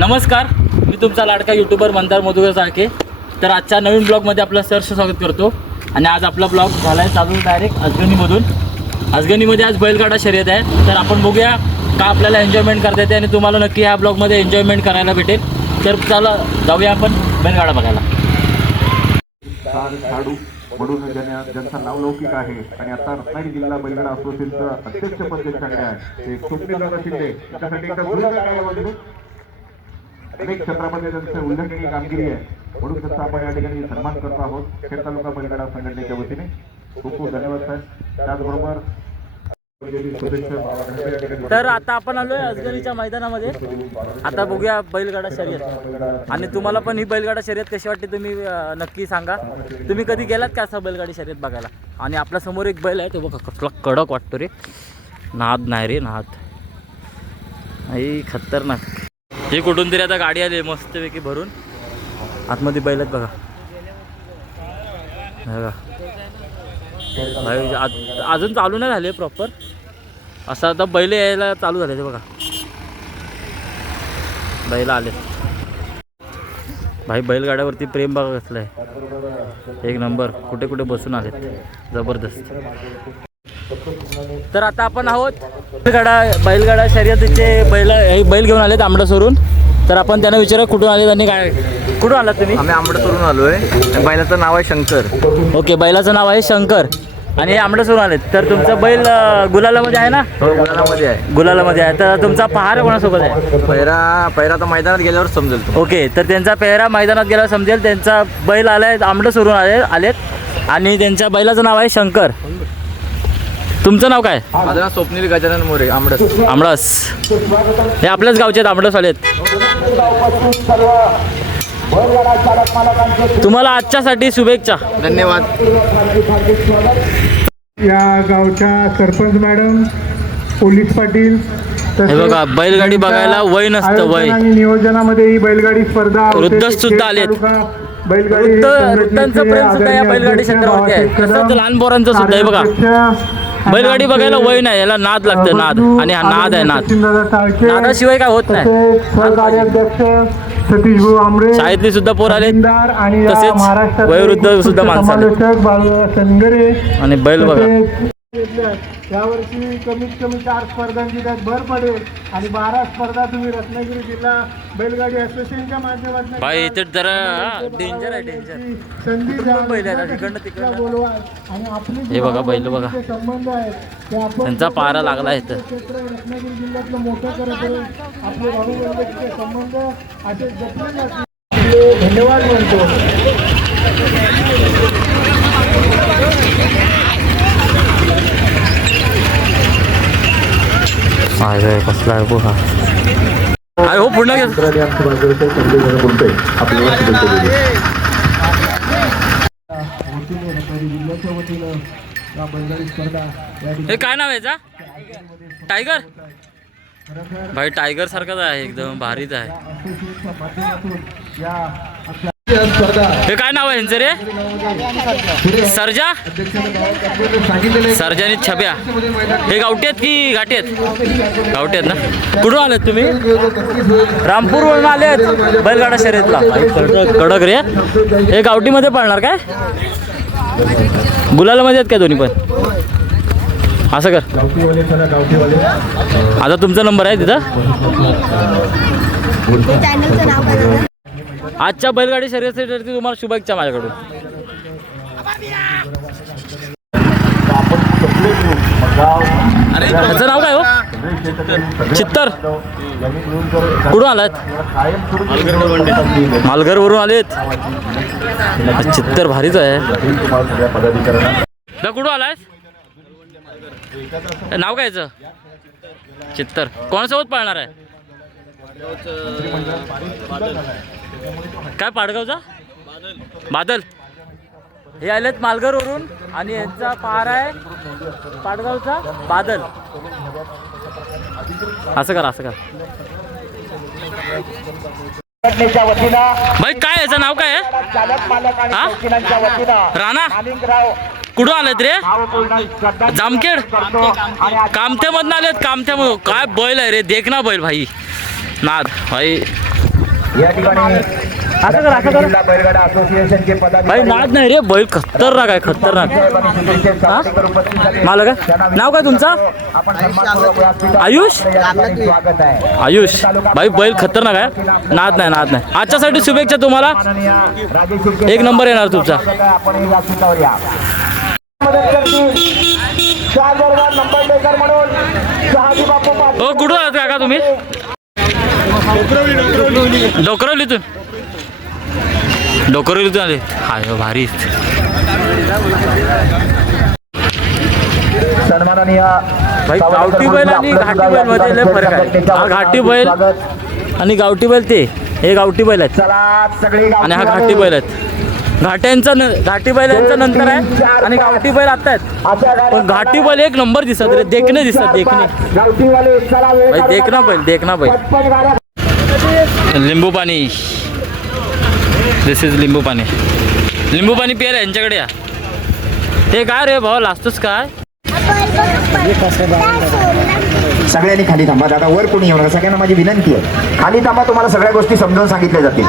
नमस्कार, मी तुमचा लाडका यूट्यूबर मंदार मधुकर साळके. तर आजच्या नवीन ब्लॉगमध्ये आपलं सहर्ष स्वागत करतो. आणि आज आपला ब्लॉग झाला आहे चालू डायरेक्ट आजगणीमधून. आजगणीमध्ये आज बैलगाडा शर्यत आहे. तर आपण बघूया का आपल्याला एन्जॉयमेंट करता येते आणि तुम्हाला नक्की ह्या ब्लॉगमध्ये एन्जॉयमेंट करायला भेटेल. तर चला जाऊया आपण बैलगाडा बघायला. खेळाडू म्हणून ज्यांचा नावलौकिक आहे आणि आता रत्नागिरी जिल्हा बैलगाडा असोसिएशनचं अध्यक्षपद त्यांच्याकडे आहे ते सोमनाथ शिंदे. त्यासाठी एकदा जोरदार टाळ्या वाजवून अनेक क्षेत्रामध्ये त्यांचं उल्लेखनीय कामगिरी आहे म्हणून त्यांचा आपण या ठिकाणी सन्मान करतो आहोत खेड तालुका बैलगाडा संघटनेच्या वतीने. खूप खूप धन्यवाद साहेब. त्याचबरोबर तर आता आपण आलोय आजगणीच्या मैदानामध्ये. आता बघूया बैलगाडा शर्यत. आणि तुम्हाला पण ही बैलगाडा शर्यत कशी वाटते तुम्ही नक्की सांगा. तुम्ही कधी गेलात का असं बैलगाडी शर्यत बघायला? आणि आपल्या समोर एक बैल आहे तो बघा कसला कडक वाटतो रे. नाद नाही रे नाद, आई खतरनाक. ही कुठून तरी आता गाडी आली मस्तपैकी भरून. आतमध्ये बैल आहेत बघा. भाई अजून चालू नाही झाले प्रॉपर. असं आता बैल यायला चालू झाले ते बघा. बैल आले भाई. बैलगाड्यावरती प्रेम बघा कसलं आहे. एक नंबर. कुठे कुठे बसून आलेत जबरदस्त. तर आता आपण आहोत बैलगाडा शर्यतीचे बैल घेऊन आलेत आंबडासोरून. तर आपण त्यांना विचारा कुठून आलेत आणि काय कुठून आलात तुम्ही? आम्ही आंबडासोरून आलोय. बैलाचं नाव आहे शंकर. ओके, बैलाचं नाव आहे शंकर आणि हे आंबडासोरून आलेत. तर तुमचं बैल गुलालामध्ये आहे ना? गुलालामध्ये आहे. गुलालामध्ये आहे. तर तुमचा पहार कोणासोबत आहे? पहिरा तर मैदानात गेल्यावर समजेल. ओके, तर त्यांचा पेहरा मैदानात गेल्यावर समजेल. त्यांचा बैल आलाय आंबडासोरून आलेत आणि त्यांच्या बैलाचं नाव आहे शंकर. तुमचं नाव काय? माझं नाव स्वप्नील गजानन मोरे. आंबडस. हे आपल्याच गावचे आंबडस आलेत. तुम्हाला आजच्यासाठी शुभेच्छा. धन्यवाद. या गावच्या सरपंच मॅडम, पोलीस पाटील, हे बघा बैलगाडी बघायला वय नसतं. वय नियोजनामध्ये ही बैलगाडी स्पर्धा वृद्ध सुद्धा आलेत. वृद्धांचं प्रेम सुद्धा या बैलगाडी क्षेत्रावरती आहे. तसंच लहान पोरांचं सुद्धा आहे बघा. बैलगाडी बघायला वय नाही, याला नाद लागतं. नाद. आणि हा नाद आहे. नादाशिवाय काय होत नाही. सतीश भाऊ आमरे शाळेतली सुद्धा पोर आले, आणि तसेच वयोवृद्ध सुद्धा माणसं आले. संगरे आणि बैल बघा. यावर्षी कमीत कमी 4 स्पर्धांची त्यात भर पडेल आणि 12 स्पर्धा तुम्ही रत्नागिरी जिल्हा बैलगाडी असोसिएशनच्या माध्यमातून भाई इथे जरा डेंजर आहे. डेंजर संधी बैल आहे तिकडनं तिकडनं. बोलवा आणि आपली हे बघा बैल बघा. संबंध आहे ते आपण त्यांचा पारा लागला इथं. क्षेत्र रत्नागिरी जिल्ह्यातलं मोठं करत आपले भाऊ बंधूचे संबंध असे जपले जातील. धन्यवाद म्हणतो. कसला आहे बघा. अरे हो पूर्ण घे. हे काय नाव आहे याचा? टायगर. भाई टायगर सारखाच आहे, एकदम भारीच आहे. हे काय नाव आहे यांचं रे? सर्जा. सर्जा आणि छब्या. हे गावठी आहेत की घाटी आहेत? गावठी आहेत ना. कुठून आलेत तुम्ही? रामपूरवरून आलेत बैलगाडा शर्यतला. कडक रे. हे गावठीमध्ये पळणार काय? गुलालामध्ये आहेत काय दोन्ही पण? असं कर. आता तुमचा नंबर आहे तिथं. आजच्या बैलगाडी शर्यतीसाठी तुम्हाला शुभेच्छा माझ्याकडून. त्याचं नाव काय हो? चित्तर. कुठून आलात? मालघरवरून आलेत. चित्तर भारीच आहे. कुठून आलाय? नाव काय याचं? चित्तर. कोणासोबत पळणार आहे? काय पाडगावचा? बादल. हे आलेत मालघरवरून आणि यांचा पार आहे पाडगावचा बादल. असं करा असं करा. भाई काय याचं नाव काय आहे? राणा. कुठून आलेत रे? जामखेड. कामथ्यामधून आलेत. कामथ्यामधून. काय बैल आहे रे, देख ना बैल भाई. नाद भाई या ठिकाणी असं कर असं कर जिल्हा बैलगाडा असोसिएशनचे भाई पदाधिकारी नाद नाही रे बैल खतरनाक आहे खतरनाक हा? मला काय नाव काय तुमचं आपण सन्मानपूर्वक व्यासपीठावर आयुष या ठिकाणी स्वागत आहे. आयुष भाई बैल खतरनाक आहे नाद नाही आजच्यासाठी शुभेच्छा तुम्हाला राजेश शिर्के एक नंबर येणार तुमचा आपण व्यासपीठावर या. मदत करतील 4 वर्गात नंबर टेकर म्हणून शहाजी बापू पाटील. हो कुठून आहात काका तुम्ही डोकरवलीतून आले हाय हो, भारी सन्माननीय भाई गावठी बैल आणि घाटी बैल मध्ये लय फरक आहे हा घाटी बैल आणि गावठी बैल ते हे गावठी बैल आहेत चला सगळे आणि हा घाटी बैल आहेत घाटी बैलांचा नंतर आहे आणि गावठी बैल आता आहेत पण घाटी बैल एक नंबर दिसत रे देखणे दिसतात देखणे गावठीवाले चला वेळ भाई देखना बैल पटपट गाड्या. लिंबू पाणी दिस इज लिंबू पाणी प्यायला यांच्याकडे या ते काय रे भाऊ लाजतोस काय सगळ्यांनी खाली थांबा दादा वर कोणी येऊ नका सगळ्यांना माझी विनंती आहे खाली थांबा तुम्हाला सगळ्या गोष्टी समजावून सांगितल्या जातील.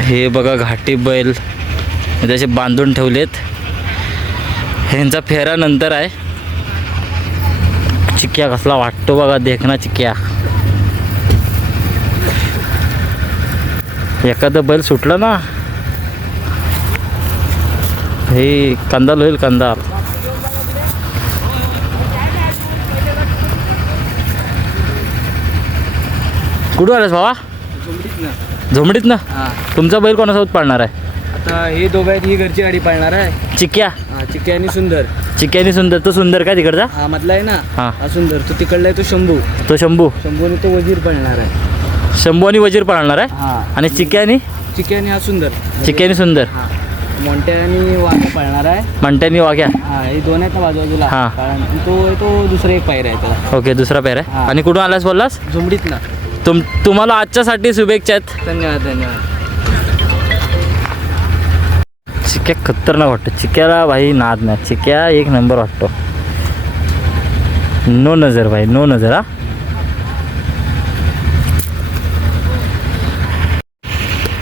हे बघा घाटी बैल त्याचे बांधून ठेवलेत ह्यांचा फेरा नंतर आहे चिक्या कसला वाटतो बघा देखना चिक्या एखादं बैल सुटलं ना हे कंदाल होईल कंदाल कुठं आलास बाबा झोमडीत ना तुमचा बैल कोणासोबत पाळणार आहे आता हे दोघं आहेत ही घरची गाडी पाळणार आहे चिक्या चिक्की आणि सुंदर चिक्यानी सुंदर तो सुंदर काय तिकडचा हा मधला आहे ना हा. हा सुंदर तो तिकडला आहे तो शंभू तो शंभू शंभूने तो वजीर पाळणार आहे शंभू आणि वजीर पाळणार आहे हा आणि चिक्यानी चिक्की आणि हा सुंदर चिक्यानी सुंदर हा मोंट्या आणि वाघा पाळणार आहे मंट्यानी वाघ्या हा हे दोन आहेत ना बाजूला हा. तो दुसरा एक पायरा आहे त्याला ओके दुसरा पेर आहे हा. आणि कुठून आलास बोललास झुमडीत ना तुम्हाला आजच्यासाठी शुभेच्छा आहेत धन्यवाद चिक्या खतरनाक वाटतो चिक्याला भाई नाद नाही चिक्या एक नंबर वाटतो नो नजर भाई नो नजर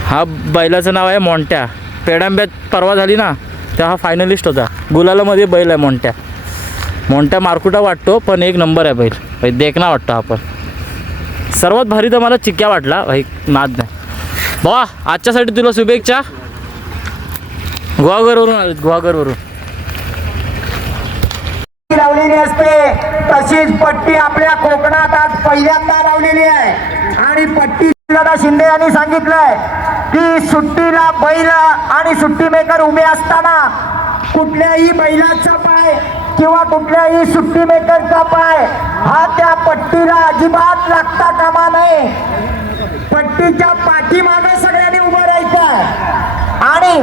हा बैलाचं नाव आहे मोंट्या पेडांब्यात परवा झाली ना तेव्हा हा फायनलिस्ट होता गुलालामध्ये बैल आहे मोंट्या मारकुटा वाटतो पण एक नंबर आहे बैल भाई देखना वाटतो हा पण सर्वात भारी तर मला चिक्या वाटला भाई नाद नाही बाबा आजच्यासाठी तुला शुभेच्छा गुहागरवरून आलेत गुहागरवरून लावलेली असते तशीच पट्टी आपल्या कोकणात आज पहिल्यांदा लावलेली आहे आणि पट्टी दादा शिंदे यांनी सांगितलंय की सुट्टीला बैल आणि सुट्टी मेकर उभे असताना कुठल्याही बैलाचा पाय किंवा कुठल्याही सुट्टी मेकरचा पाय हा त्या पट्टीला अजिबात लागता कामा नये पट्टीच्या पाठीमागे सगळ्यांनी उभं राहायचं आणि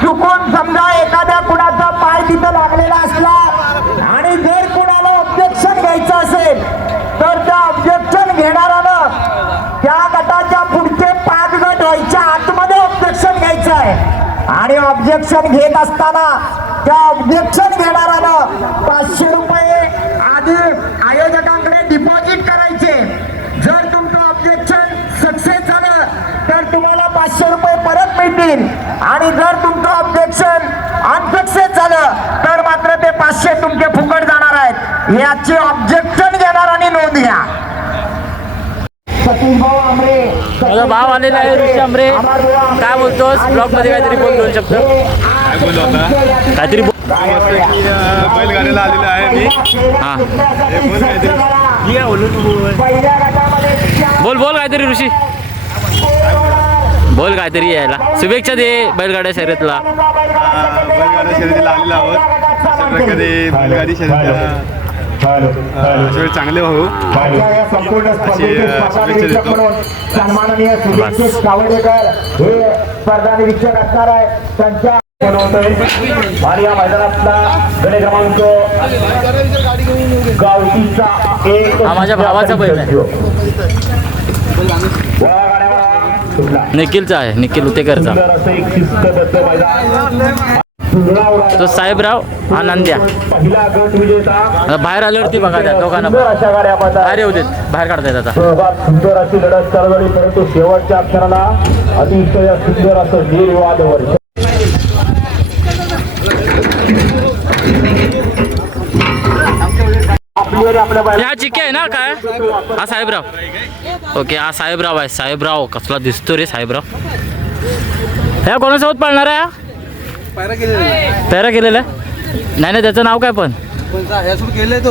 चुकून समजा एखाद्या कुणाचा पाय तिथं लागलेला असला आणि जर कुणाला ऑब्जेक्शन घ्यायचं असेल तर त्या ऑब्जेक्शन घेणाऱ्यानं त्या गटाच्या पुढचे 5 गट व्हायच्या आतमध्ये ऑब्जेक्शन घ्यायचं आहे आणि ऑब्जेक्शन घेत असताना त्या ऑब्जेक्शन घेणाऱ्यानं 500 रुपये आधी आयोजकांकडे डिपॉझिट करायचे जर तुमचं ऑब्जेक्शन सक्सेस झालं तर तुम्हाला 500 रुपये परत मिळतील आणि जर तुमचं ऑब्जेक्शन अनसक्सेस झालं तर मात्र ते 500 तुमचे फुकट जाणार आहेत याची ऑब्जेक्शन घेणाऱ्यांनी नोंद घ्या सतीश भाऊ आमरे माझा भाव आलेला आहे ऋषी आमरे काय बोलतोस ब्लॉग मध्ये काहीतरी बोल 2 शब्द काय बोलू आता काहीतरी बोल बैलगाडीला आलेला आहे मी हा हे बोल काहीतरी बोल काहीतरी ऋषी बोल काहीतरी यायला शुभेच्छा दे बैलगाड्या शर्यतला बैलगाडा शर्यतीला आलेलो आहोत अशा प्रकारे बैलगाडी शर्यत असे चांगले हो आजच्या या संपूर्ण स्पर्धेचे अशी स्पर्धा शुभेच्छा निरीक्षक देतो. म्हणून सन्माननीय सुदेश कावडेकर हे स्पर्धा निरीक्षक असणार आहे. त्यांच्या आणि या मैदानातला गणे क्रमांक गावठीचा एक हा माझ्या भावाचा बैल आहे. निखिलचा आहे, निखिल उतेकरचा. सुंदर असं एक शिस्तबद्ध मैदान. तो साहेबराव हा नंद्या. पहिला गट विजेता आता बाहेर आल्यावरती बघा त्या दोघांना सुंदर अशा गाड्या पडतात. बाहेर येऊ देत, बाहेर काढता येत आता. सर्वात सुंदर अशी लढत चालवली, परंतु शेवटच्या अक्षराला अतिशय सुंदर असं निर्वाद वर्ष. हा चिक्के आहे ना काय? हा साहेबराव. ओके हा साहेबराव आहे. साहेबराव कसला दिसतो रे साहेबराव. ह्या कोणासोबत पळणार आहे? पैरा केलेला आहे? नाही नाही त्याचं नाव काय पण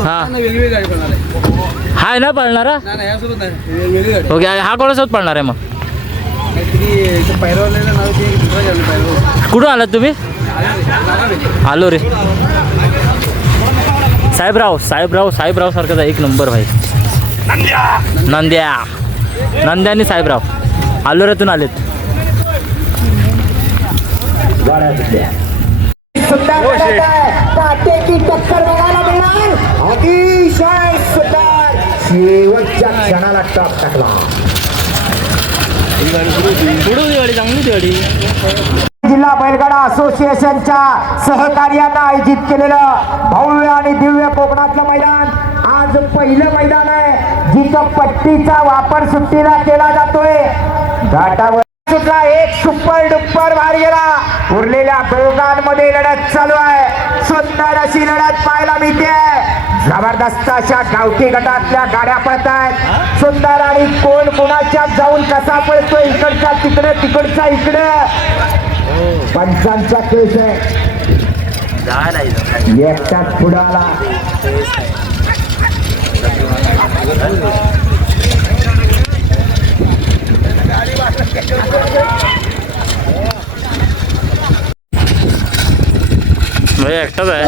हा हाय ना पळणारा. ओके हा कोणासोबत पळणार आहे मग? कुठून आलात तुम्ही? आलो रे. साहेबराव साहेबराव साहेबराव सारखाच एक नंबर भाई. नंद्या नंद्यानी साहेबराव आलोऱ्यातून आलेत. काटेची टक्कर बघायला मिळणार. अतिशय सुंदर शेवटच्या क्षणाला टॉप टाकला. चांगली दिवाळी. जिल्हा बैलगाडा असोसिएशनच्या सहकार्यानं आयोजित केलेलं भव्य आणि दिव्य कोकणातलं मैदान आज पहिलं मैदान आहे जिथं पट्टीचा वापर सुट्टीला केला जातोय. घाटावर सुटला एक सुपर डुप्पर भार गेला. उरलेल्या दोघांमध्ये लढत चालू आहे. सुंदर अशी लढत पाहायला मिळते. जबरदस्त अशा गावठी गटातल्या गाड्या पळत आहेत. सुंदर आणि कोण कोणाच्या जाऊन कसा पळतोय, इकडचा तिकडे तिकडचा इकडे. पंचांचा केस आहे. एकटाच पुढे आला. एकटाच आहे.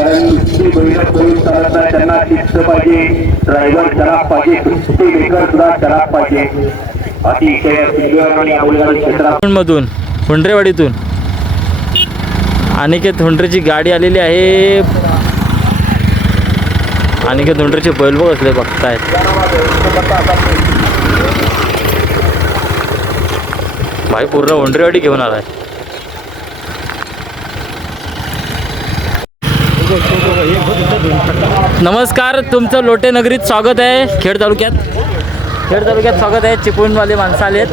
त्यांना शिस्त पाहिजे, ड्रायव्हर शराब पाहिजे, कुस्ती मेकर सुद्धा शराब पाहिजे. अतिशय सुंदर आणि आवडणारी क्षेत्रात मधून हुंडरेवाडीतून अनिकेत हुंडरेची गाडी आलेली आहे. अनिकेत हुंडरेचे बैल बघ असले बघतायत. भाई पूर्ण हुंडरेवाडी घेऊन आलाय. नमस्कार, तुमचं लोटे नगरीत स्वागत आहे. खेड तालुक्यात स्वागत आहे. चिपळूणवाले माणसं आलेत.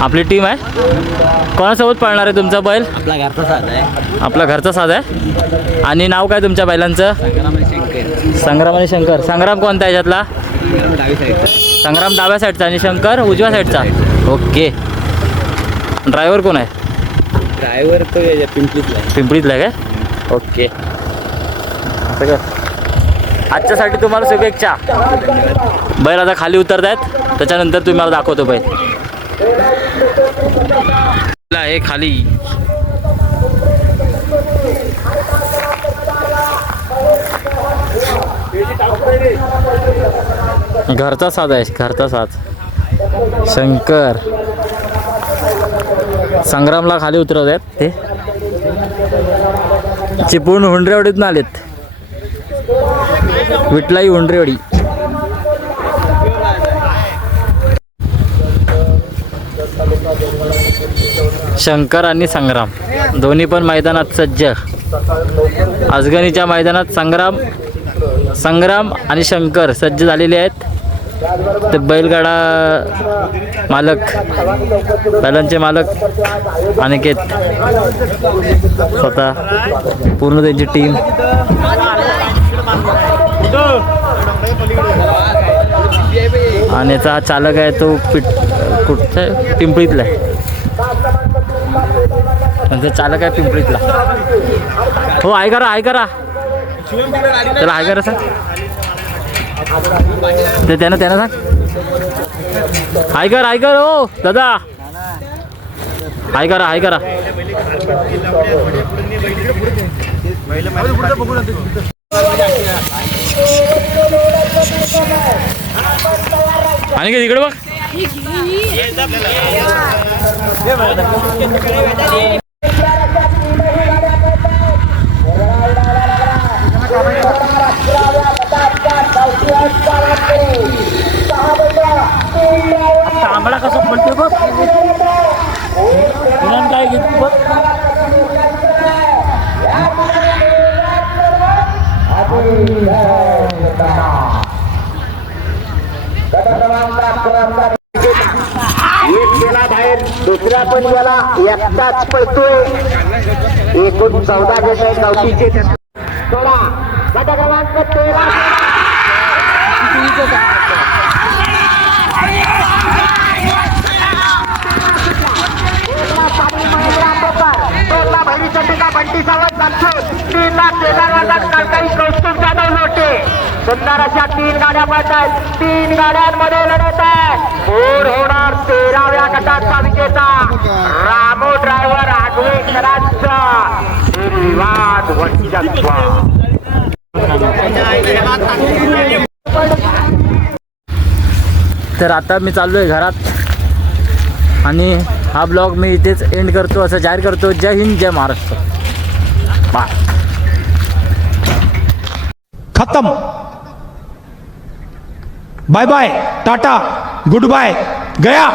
आपली टीम आहे. कोणासोबत पळणार आहे तुमचा बैल? आपला घरचा साधा आहे. आपला घरचा साज आहे. आणि नाव काय तुमच्या बैलांचं? संग्राम आणि शंकर. संग्राम कोणता आहे याच्यातला? संग्राम डाव्या साईडचा आणि शंकर उजव्या साईडचा. ओके. ड्रायव्हर कोण आहे? ड्रायव्हर तो पिंपळीतला आहे काय? ओके. असं का? आजच्यासाठी तुम्हाला शुभेच्छा. बैल आता खाली उतरत आहेत, त्याच्यानंतर तुम्ही मला दाखवतो बैल आहे खाली. घरचा साज आहे. घरचा साज शंकर. संग्रामला खाली उतरवत आहेत ते. चिपळूण हुंडरेवाडीतून आलेत. विटलाई हुंडरेवाडी. शंकर आणि संग्राम दोन्ही पण मैदानात सज्ज. आजगणीच्या मैदानात संग्राम आणि शंकर सज्ज झालेले आहेत. ते बैलगाडा मालक, बैलांचे मालक अनिकेत स्वतः, पूर्ण त्यांची टीम. आणि याचा हा चालक आहे तो कुठचा? पिंपळीतला आहे. त्यांचा चालक आहे पिंपळीतला. हो हाय करा त्याला हाय करा सांग. ते त्यानं सांग हाय कर. हो दादा हाय करा. आणि काय तिकडे बघ. आंबळा कसं पडते बघ. मुलांना काय घेत बघ. बाहेर दुसऱ्या पण याला एकटाच पळतोय. एकूण 14 घेतोय. 34 सोळा गट क्रमांक 13. बंटी सावंत जामशेद 3 लाख केदारनाथ काळकाई कौस्तुभ जाधव लोटे. सुंदर अशा 3 गाड्या पळतायत. 3 गाड्यांमध्ये लढत आहे. पूर होणार 13व्या गटाचा विजेता रामो ड्रायव्हर आगवेकरांचा निर्विवाद वर्चस्व. तर आता मी चाललो आहे घरात आणि हा ब्लॉग मी इथेच एंड करतो असं जाहीर करतो. जय हिंद, जय महाराष्ट्र. बाय. खत्म. Bye bye, tata, good bye, गया.